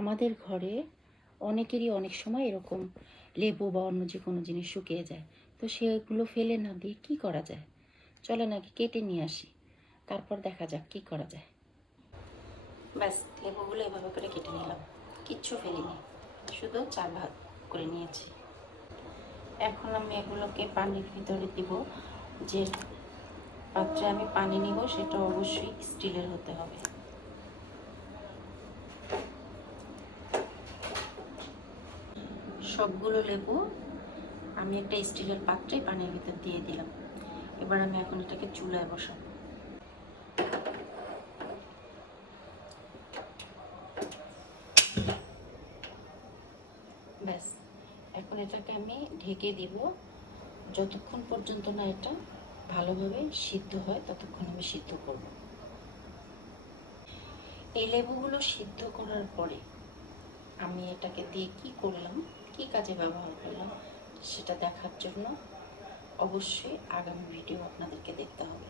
আমাদের ঘরে অনেকেরই অনেক সময় এরকম লেবু বা অন্য যে কোনো জিনিস শুকিয়ে যায়, তো সেগুলো ফেলে না দিয়ে কি করা যায়? চলে নাকি কেটে নিয়ে আসি, তারপর দেখা যাক কি করা যায়। ব্যাস, লেবুগুলো এভাবে করে কেটে নিলাম, কিচ্ছু ফেলিনি, শুধু 4 ভাগ করে নিয়েছি। এখন আমি এগুলোকে পানির ভিতরে দিব। যে পাত্রে আমি পানি নিব সেটা অবশ্যই স্টিলের হতে হবে। সবগুলো লেবু আমি একটা স্টিলের পাত্রে পানির ভিতর দিয়ে দিলাম। এবার আমি এখন এটাকে চুলায় বসাবো। ব্যাস, এখন এটাকে আমি ঢেকে দিব। যতক্ষণ পর্যন্ত না এটা ভালোভাবে সিদ্ধ হয় ততক্ষণ আমি সিদ্ধ করব। এই লেবুগুলো সিদ্ধ করার পরে আমি এটাকে দিয়ে কি করলাম, কি কাজে ব্যবহার করলাম সেটা দেখার জন্য অবশ্যই আগামী ভিডিও আপনাদেরকে দেখতে হবে।